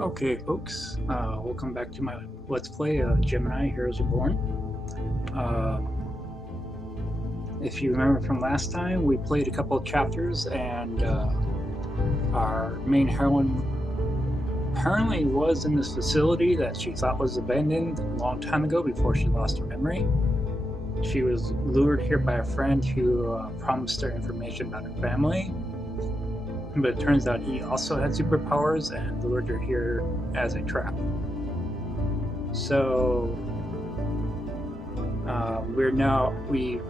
Okay, folks, welcome back to my Let's Play Gemini, Heroes Reborn. Uh, if you remember from last time, we played a couple of chapters, and our main heroine apparently was in this facility that she thought was abandoned a long time ago before she lost her memory. She was lured here by a friend who promised her information about her family. But it turns out he also had superpowers and lured her here as a trap. So we've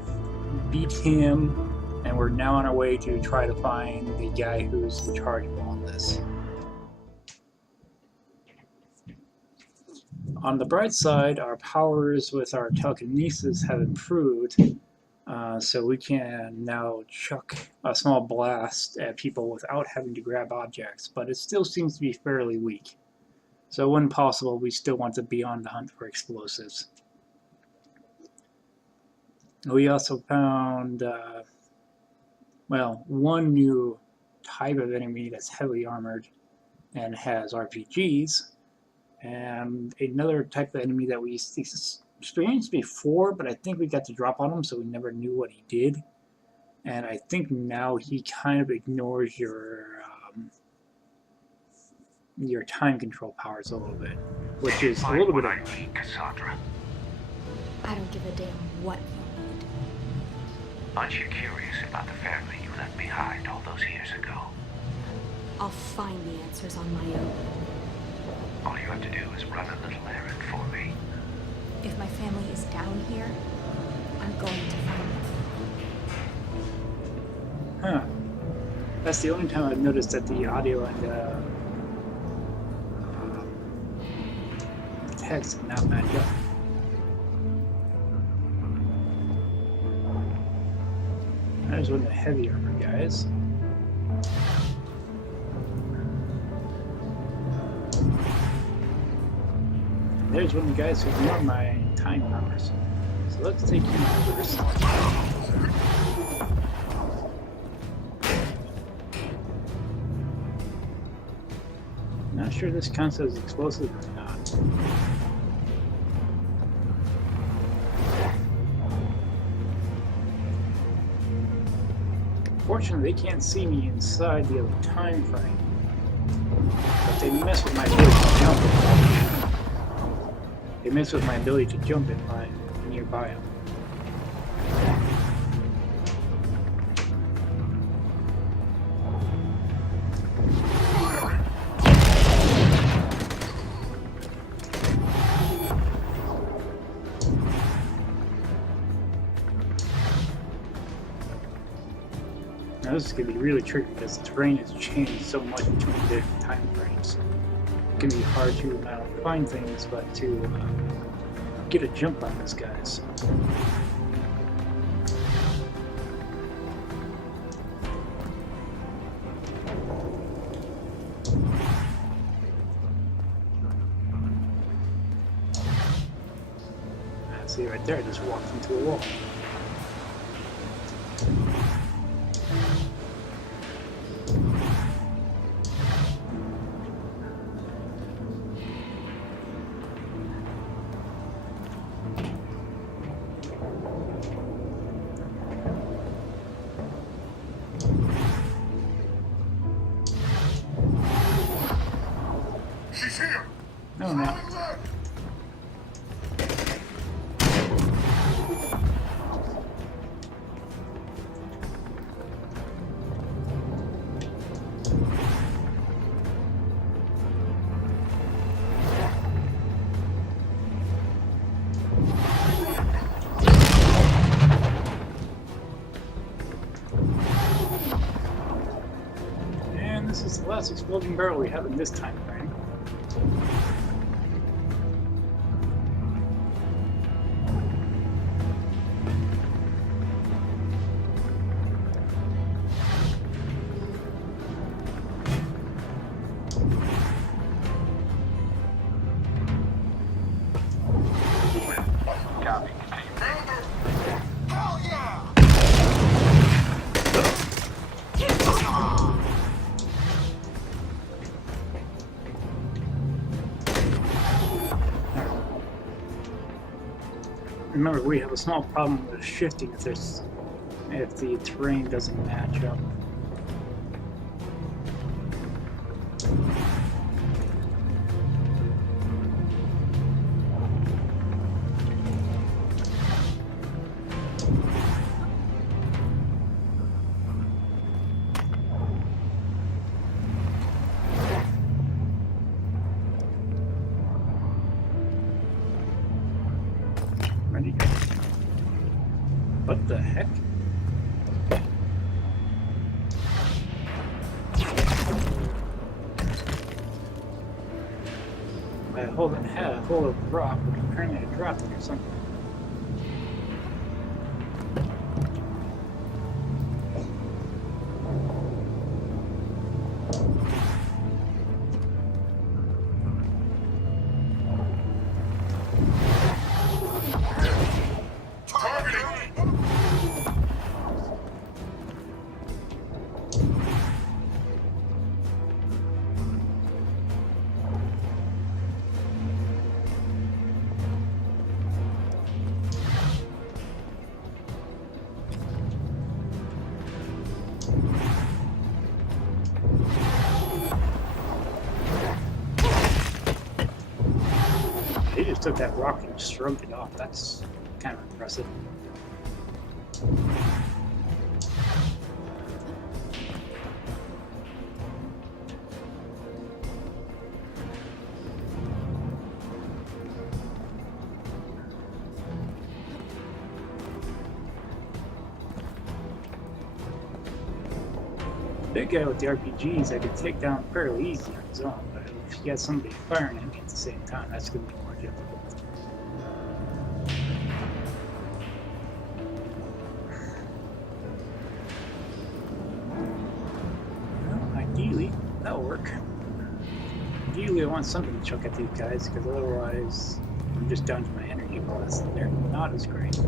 beat him, and we're now on our way to try to find the guy who's in charge of all this. On the bright side, our powers with our telekinesis have improved. So we can now chuck a small blast at people without having to grab objects, but it still seems to be fairly weak. So when possible, we still want to be on the hunt for explosives. We also found, one new type of enemy that's heavily armored and has RPGs, and another type of enemy that we experienced before, but I think we got to drop on him, so we never knew what he did. And I think now he kind of ignores your time control powers a little bit, which is a little bit annoying. Cassandra. I don't give a damn what you need. Aren't you curious about the family you left behind all those years ago? I'll find the answers on my own. All you have to do is run a little errand for me. If my family is down here, I'm going to find them. Huh. That's the only time I've noticed that the audio and text did not match up. There's one of the heavy armor guys. There's one of the guys who ignore my time powers. So let's take him first. Not sure this counts as explosive or not. Fortunately, they can't see me inside the other time frame, but they mess with my ability to jump. They mess with my ability to jump if I'm nearby them. Now this is going to be really tricky because the terrain has changed so much between different time frames. It can be hard to not only find things, but to get a jump on these guys. See right there, I just walked into a wall. She's here! No, no. And this is the last exploding barrel we have in this time frame. Copy. Hell yeah! Remember, we have a small problem with shifting if the terrain doesn't match up. Ready? What the heck? I had a hold of a rock, but apparently I dropped it or something. He just took that rock and shrugged it off. That's kind of impressive. Big guy with the RPGs I could take down fairly easy on his own, but if you got somebody firing at me at the same time, that's going to be more difficult. Well, ideally, that'll work. Ideally, I want something to chuck at these guys, because otherwise I'm just down to my energy plus. They're not as great.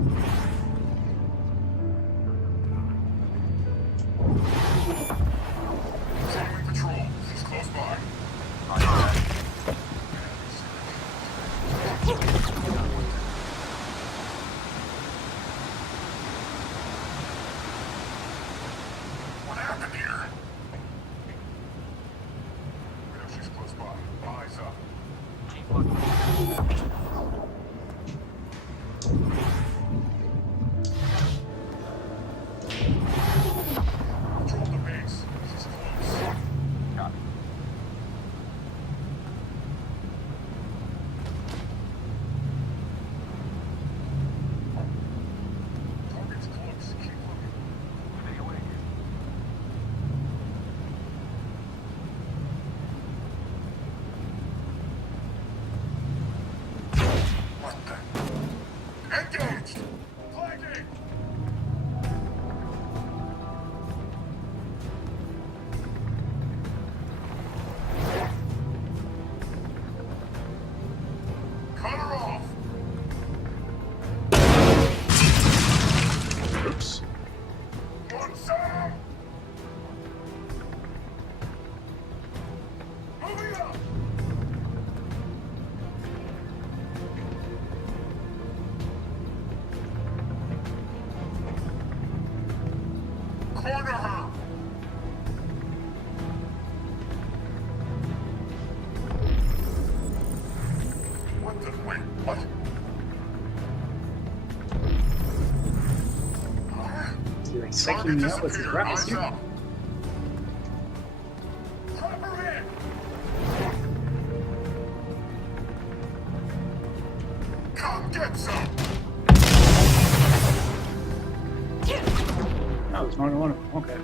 Psyching me out with his rockets here. Come get some. Oh, there's more than one of them. Okay.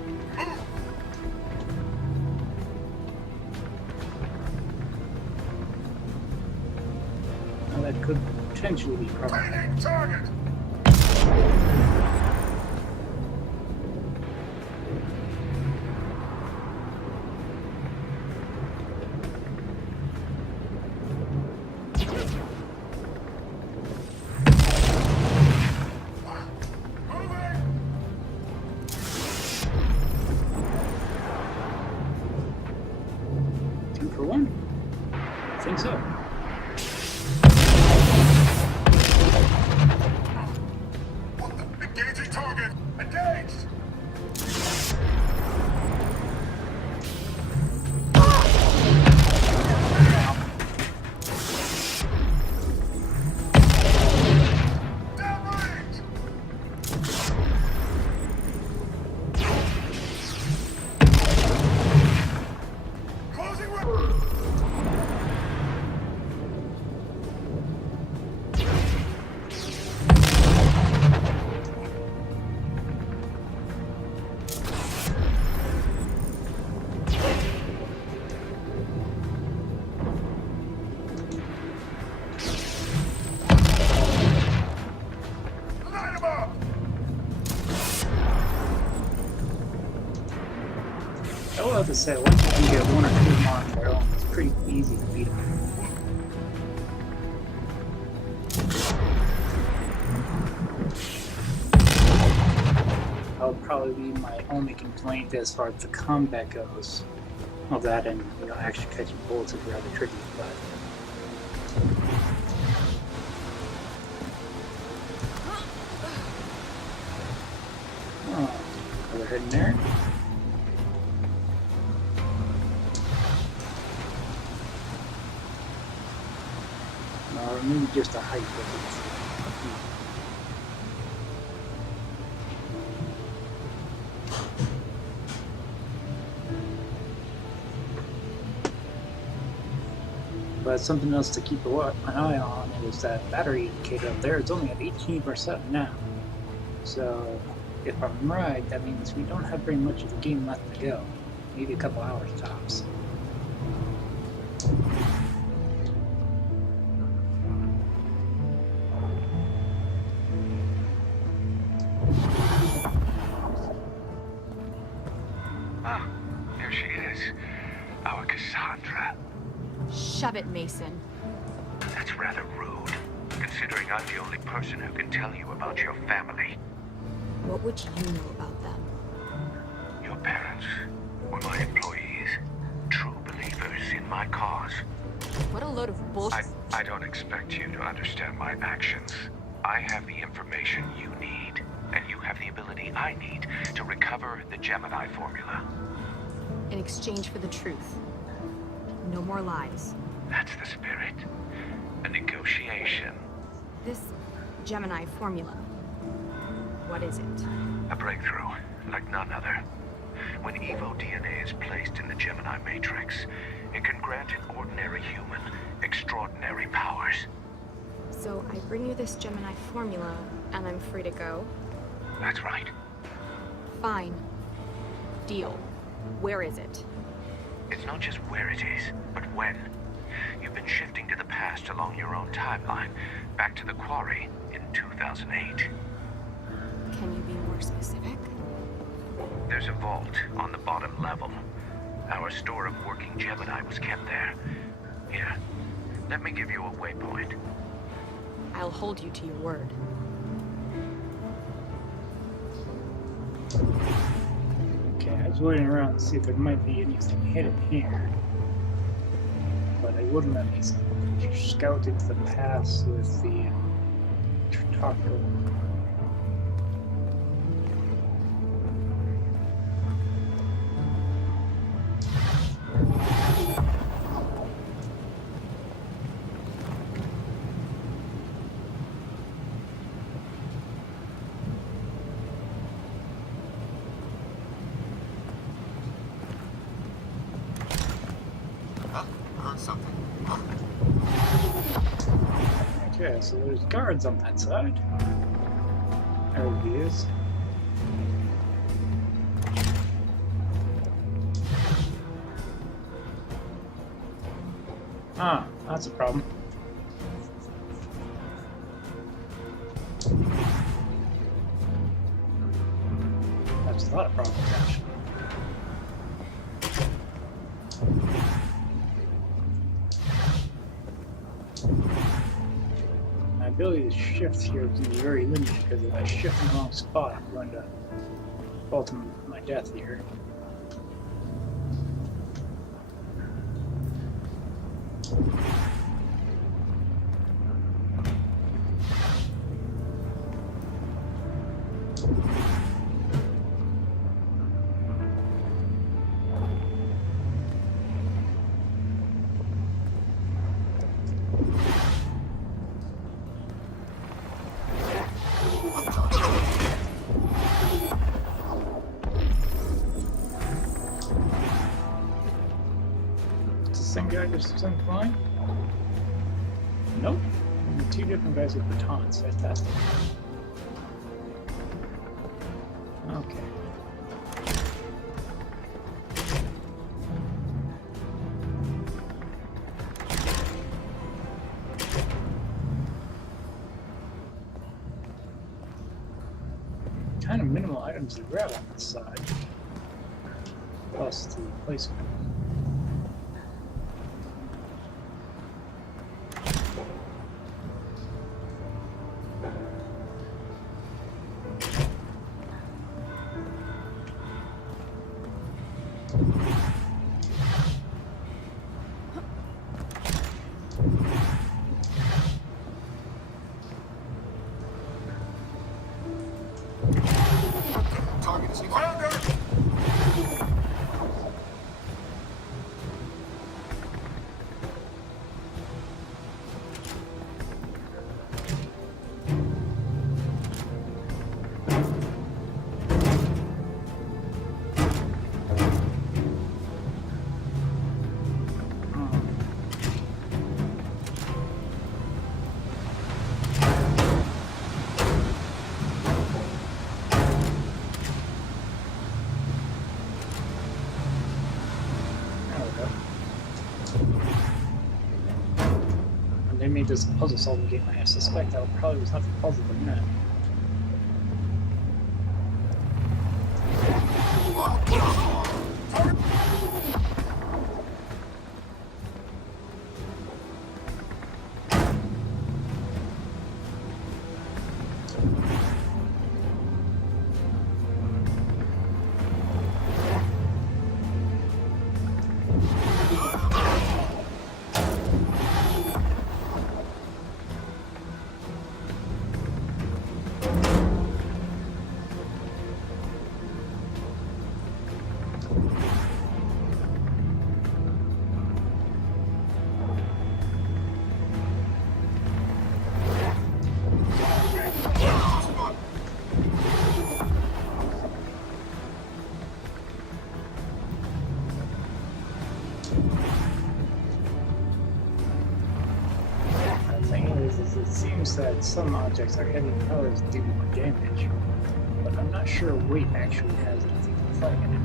Now that could potentially be problematic. Target. Engaged! Downrange! Closing range! Light 'em up! I will have to say, once you can get one or two of them on their own, it's pretty easy to beat them. That'll probably be my only complaint as far as the combat goes. Well, that and actually catching bullets is rather tricky, but. Oh, are they hidden there? Or maybe just a height difference. But something else to keep an eye on is that battery indicator up there is only at 18% now. So, if I'm right, that means we don't have very much of the game left to go. Maybe a couple hours tops. Ah, here she is. Our Cassandra. Shove it, Mason. That's rather rude, considering I'm the only person who can tell you about your family. What would you know about them? Your parents were my employees, true believers in my cause. What a load of bullshit. I don't expect you to understand my actions. I have the information you need, and you have the ability I need to recover the Gemini formula. In exchange for the truth. No more lies. That's the spirit. A negotiation. This Gemini formula. What is it? A breakthrough, like none other. When Evo DNA is placed in the Gemini matrix, it can grant an ordinary human extraordinary powers. So I bring you this Gemini formula, and I'm free to go? That's right. Fine. Deal. Where is it? It's not just where it is, but when. You've been shifting to the past along your own timeline, back to the quarry in 2008. Can you be more specific? There's a vault on the bottom level. Our store of working Gemini was kept there. Here, let me give you a waypoint. I'll hold you to your word. Okay, I was waiting around to see if there might be anything hidden here. But I wouldn't let me scout into the past with the taco. Okay, so there's guards on that side. There he is. Ah, that's a problem. That's not a problem, actually. My ability to shift here is very limited because if I shift in the wrong spot, I'm going to fall to my death here. the same guy just sent flying? Nope. Two different guys with batons. Fantastic. Okay. Kind of minimal items to grab on this side. Plus the placement. Target is Cassandra! They made this puzzle solving game. I suspect that probably was nothing puzzle than that. It seems that some objects are heavy powers do more damage, but I'm not sure weight actually has anything to play in it.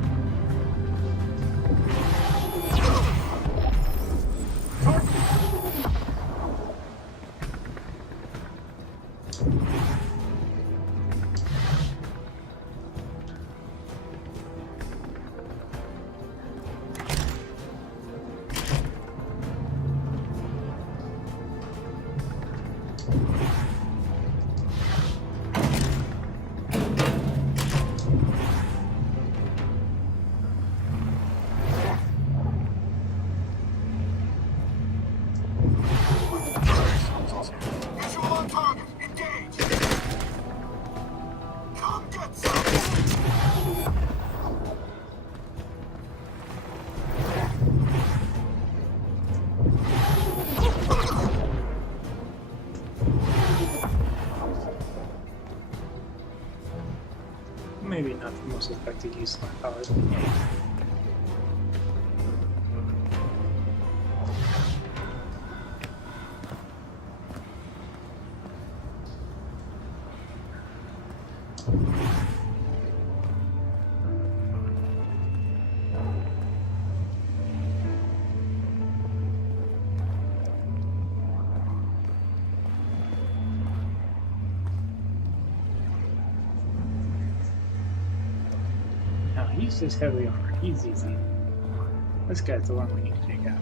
Visual on target! Engage! Come get some! Maybe not the most effective use of my powers in the game. He's just heavily armored. He's easy. This guy's the one we need to take out.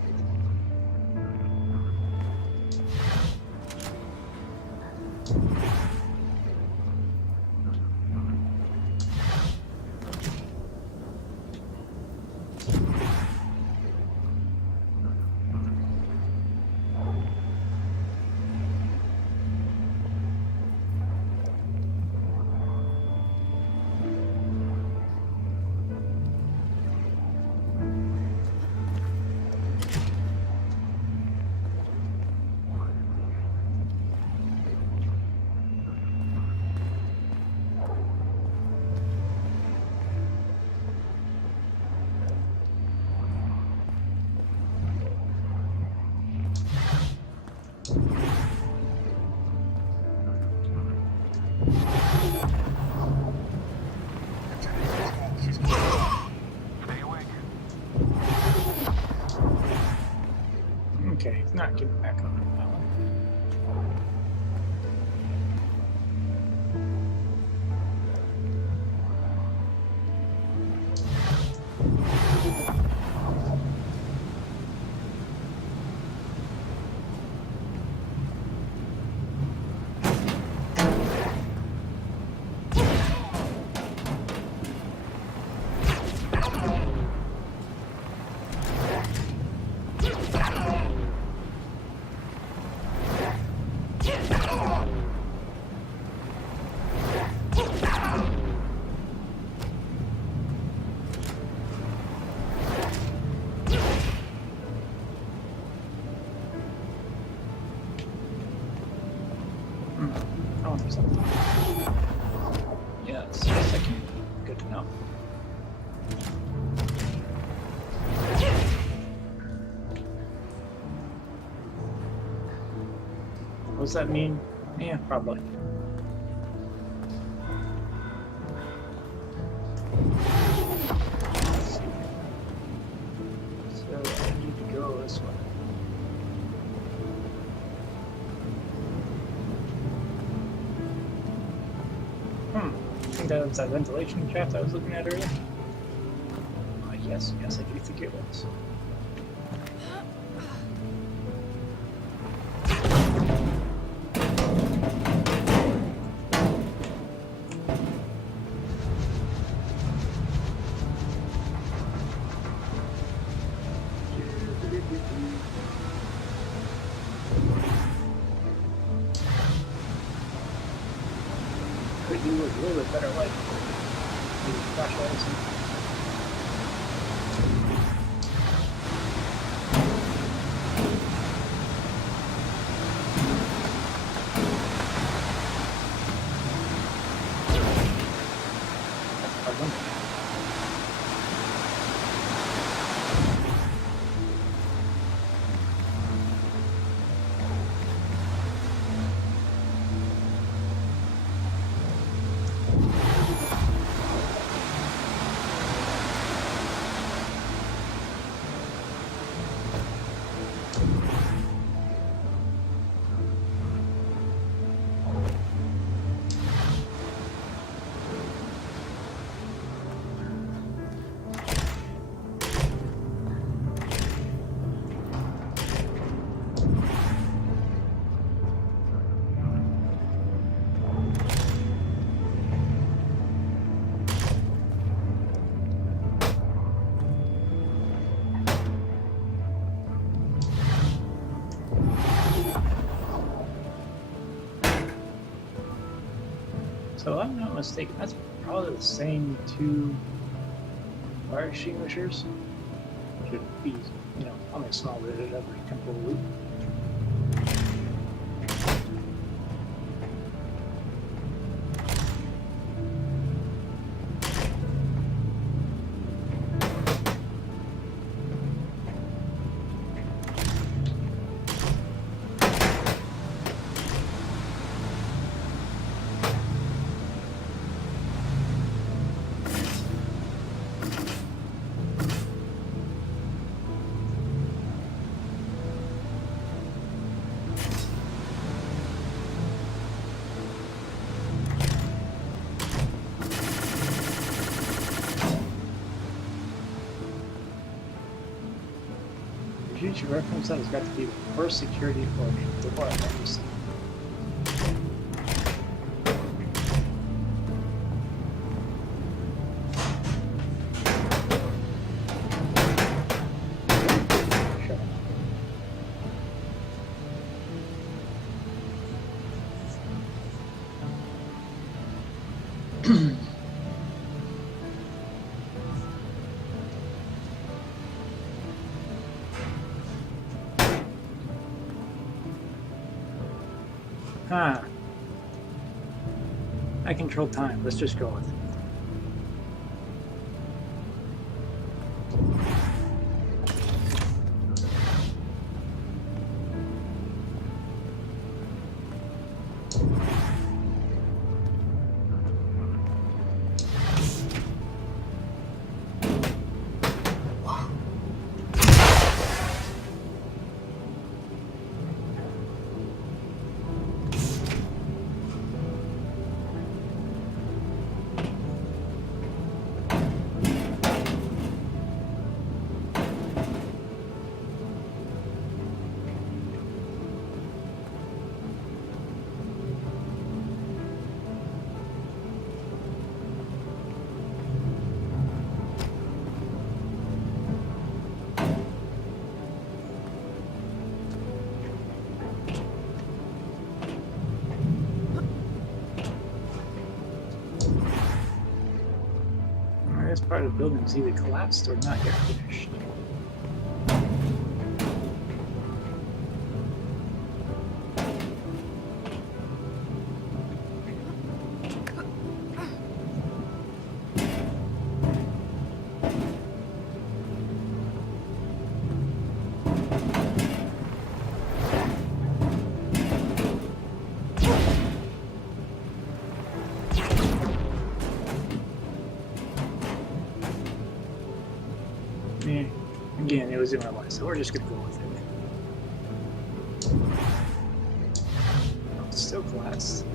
Okay, it's not getting back on that one. Oh, there's something. Yes, yes, I can. Good to know. What does that mean? Yeah, probably. Let's see. So I need to go this way. I think that was that ventilation shaft I was looking at earlier. Yes, I do think it was. Could do with a little bit better light. Maybe flashlights. That's a hard one. So if I'm not mistaken, that's probably the same two fire extinguishers. Should be, on a small bit of every temporal loop. Huge reference that has got to be the first security for the world I've ever seen. I control time. Let's just go with it. part of the building is either collapsed or not yet finished. Again, it was in my way, so we're just gonna go with it. Oh, it's still collapsed.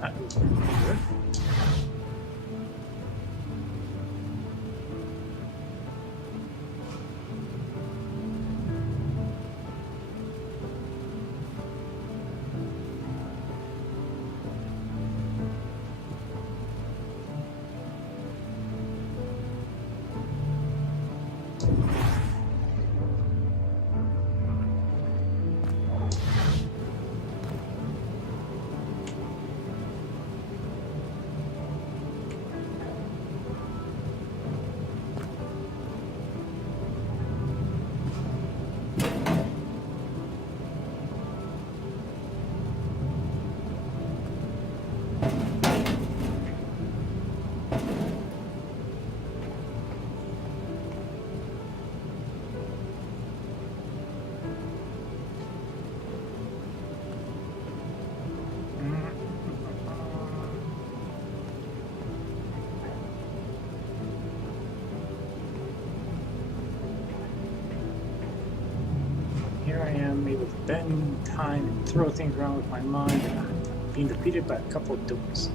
That was pretty good. Here I am, able to bend time and throw things around with my mind, and I'm being defeated by a couple of doors.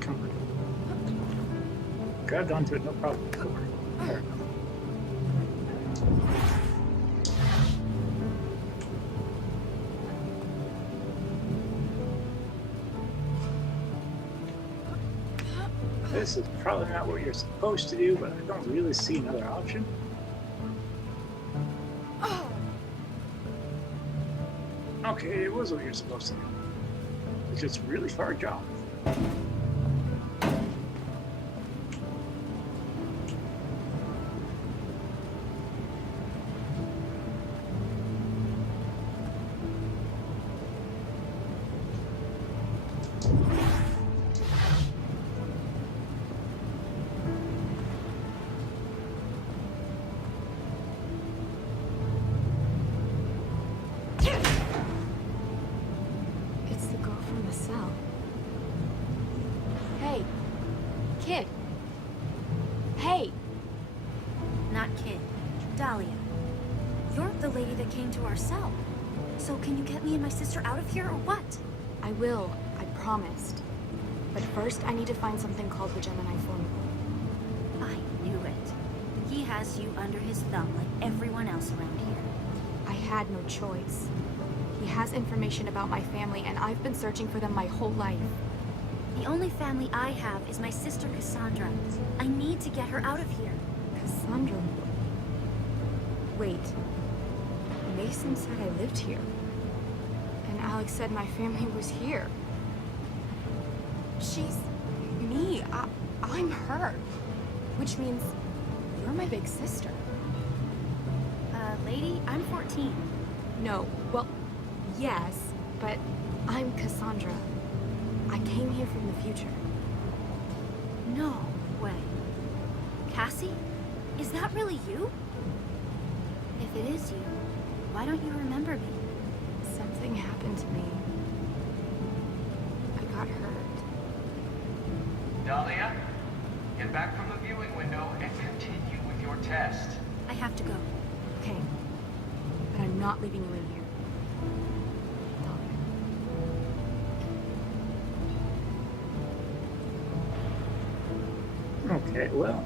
Come on. Grabbed onto it, no problem before. Fair enough. This is probably not what you're supposed to do, but I don't really see another option. Okay, it was what you're supposed to do. It's just really far job. Kid. Hey! Not Kid. Dahlia. You're the lady that came to our cell. So can you get me and my sister out of here or what? I will. I promised. But first, I need to find something called the Gemini formula. I knew it. He has you under his thumb like everyone else around here. I had no choice. He has information about my family, and I've been searching for them my whole life. The only family I have is my sister Cassandra. I need to get her out of here. Cassandra? Wait. Mason said I lived here. And Alex said my family was here. She's me. I'm her. Which means you're my big sister. Lady, I'm 14. No, well, yes, but I'm Cassandra. I came here from the future. No way. Cassie? Is that really you? If it is you, why don't you remember me? Something happened to me. I got hurt. Dahlia, get back from the viewing window and continue with your test. I have to go. Okay, but I'm not leaving you in here. Okay, well,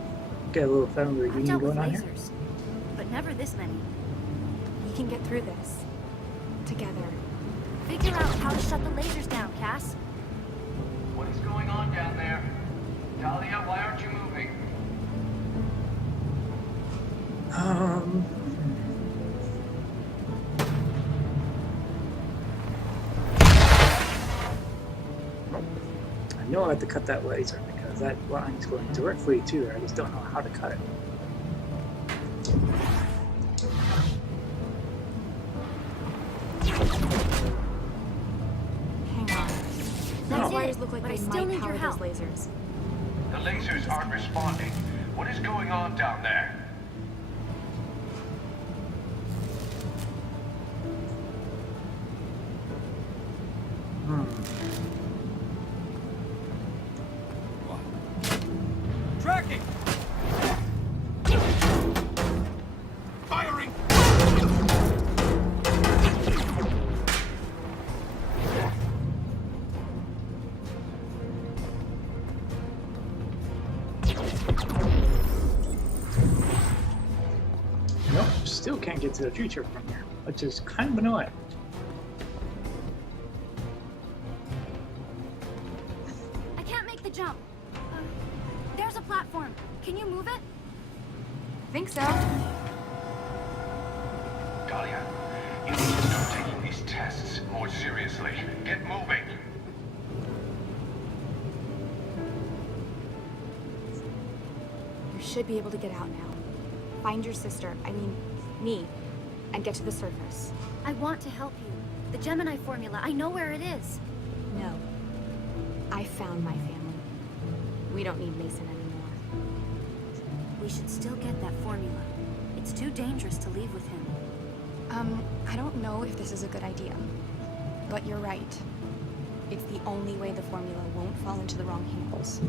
got a little family I've reunion dealt with going on here. lasers, but never this many. We can get through this. Together. Figure out how to shut the lasers down, Cass. What is going on down there? Dahlia, why aren't you moving? I know I have to cut that laser because that line is going directly to her. I just don't know how to cut it. Hang on. That's These wires it, look like but I they still might need your power help. those lasers. The lasers aren't responding. What is going on down there? Tracking! Firing! Nope, still can't get to the future from here, which is kind of annoying. I can't make the jump. There's a platform. Can you move it? Think so. Dahlia, you need to start taking these tests more seriously. Get moving. You should be able to get out now. Find your sister, I mean, me, and get to the surface. I want to help you. The Gemini formula, I know where it is. No. I found my family. We don't need Mason anymore. We should still get that formula. It's too dangerous to leave with him. I don't know if this is a good idea, but you're right. It's the only way the formula won't fall into the wrong hands.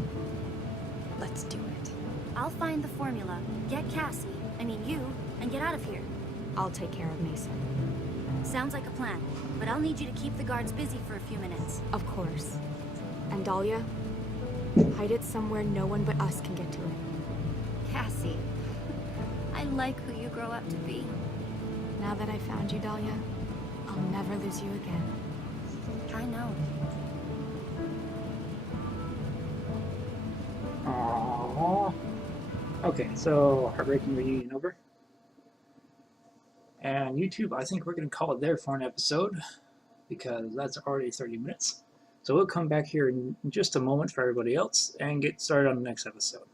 Let's do it. I'll find the formula, get Cassie, you, and get out of here. I'll take care of Mason. Sounds like a plan, but I'll need you to keep the guards busy for a few minutes. Of course. And Dahlia? Hide it somewhere no one but us can get to it. Cassie, I like who you grow up to be. Now that I found you, Dahlia, I'll never lose you again. I know. Aww. Okay, so heartbreaking reunion over. And YouTube, I think we're going to call it there for an episode because that's already 30 minutes. So we'll come back here in just a moment for everybody else and get started on the next episode.